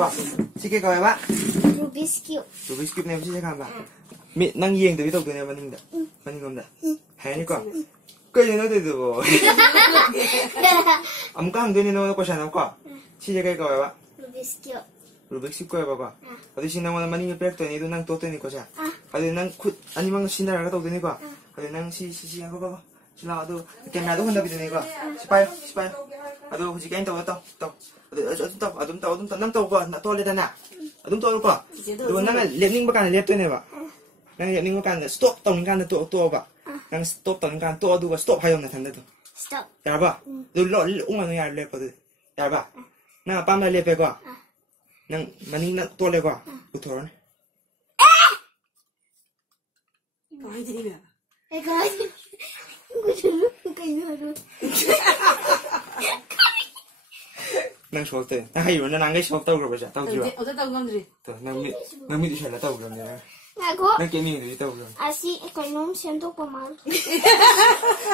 có chị cái gọi bạn Rubik's Cube này chị sẽ làm bạn mẹ năng nghiêng từ cái đầu từ này mình không đã hay như con cái gì nó từ từ ông có hàng từ này nó có sao có chị cái gọi bạn Rubik's Cube 봐봐. 어디 신나면 많이 백도 아니도 난 또 되는 거자. 어디 난 아니면 신나라가 또 되는 거. 어디 난 시시 하고 봐봐. 신나도 카메라도 혼자 비는 거. 시파요. 아도 혹시 게임 또. 어둠 또 남도 거. 나 또래다나. 어둠 또 거. 너 나는 랩닝 bakal 랩 되네 봐. 난 랩닝 bakal 스톱 떠는 간다 또 봐. 난 스톱 떠는 간 또 두고 스톱 하였나 단데도. Stop. 야 봐. 너 옹아는 야 랩거든. 야 봐. 나 밤에 랩해 거. Nang maning na tole ko. Utor. Kahit hindi na. Kahit hindi. Nang sholte. Na hayo na nang shop tao ko siya. Tao jiwa. Oto tawag mo diri. To nang mi siya na tao ko niya. Ako. Nang kemi ni tao ko. Así es que no me siento como mal.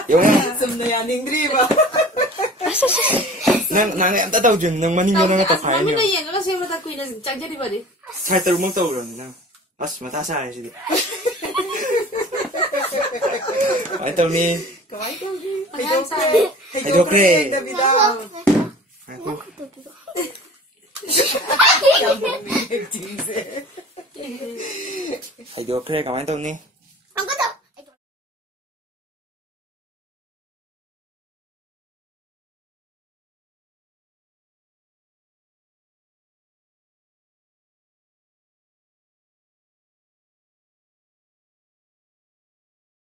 Yo. Sumna yan ning diri ba? Nang tao jun nang maning yo na ta phai Kami niyo. na yan. Wala siya matakuin na chagja di ba di? Sai tao mo tao ko na. Mas mata sa ay siya. Ay tao ni. Kahit hindi. Ay do pre. Ako. Ay do pre ka man tao ni.